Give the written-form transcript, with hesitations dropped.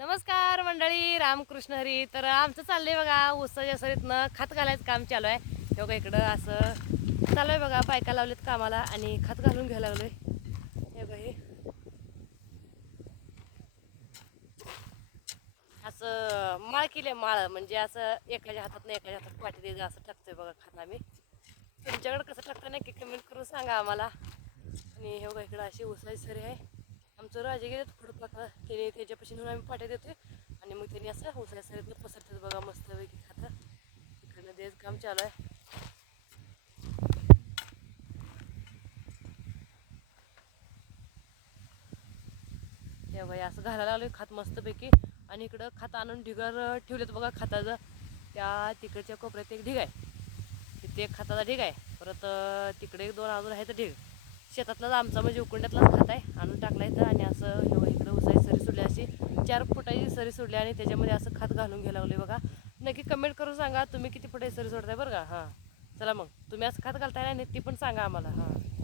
नमस्कार मंडळी, रामकृष्ण हरी. तर आमचं चाललंय बघा ऊसाच्या सरीतनं खत घालायचं काम चालू आहे. हे बघा इकडं असं चालू आहे बघा, बायका लावलेत कामाला आणि खत घालून घ्यायला लागलोय. हे बघा हे असं माळ केली, माळ म्हणजे असं एकाच्या हातात नाही एकाच्या हातात पाठी द्यायचं असं टाकतोय बघा खत आम्ही. तुमच्याकडे कसं टाकतं नक्की कमेंट करून सांगा आम्हाला. आणि हे बघा इकडं अशी ऊसाची सरी आहे. आमचं राजे गेले थोडं पाका त्याने त्याच्यापाशी नेऊन आम्ही पाट्या देतोय आणि मग त्यांनी असं ऊसाच्या सरीतनं पसरतात बघा मस्तपैकी खातं. इकडनं द्यायचं काम चालू आहे. हे बघा असं घालायला लागलोय खत मस्तपैकी. आणि इकडं खत आणून ढिगार ठेवलेत बघा खताचं. त्या तिकडच्या कोपऱ्यात एक ढिग आहे, तिथे एक खताचा ढिग आहे. परत तिकडे एक दोन अजून आहे तर ढिग. शेतातलाच आमचा म्हणजे उकुंड्यातलाच खत आहे, आणून टाकला इथं. आणि असं हे बघा इकडं उसाची सरी सोडली, अशी 4 फुटाची सरी सोडली आणि त्याच्यामध्ये असं खत घालून घ्यायला लागलोय बघा. नक्की कमेंट करून सांगा तुम्ही किती फुटाची सरी सोडताय बरं का. हां चला मग तुम्ही असं खत घालताय ना ती पण सांगा आम्हाला. हां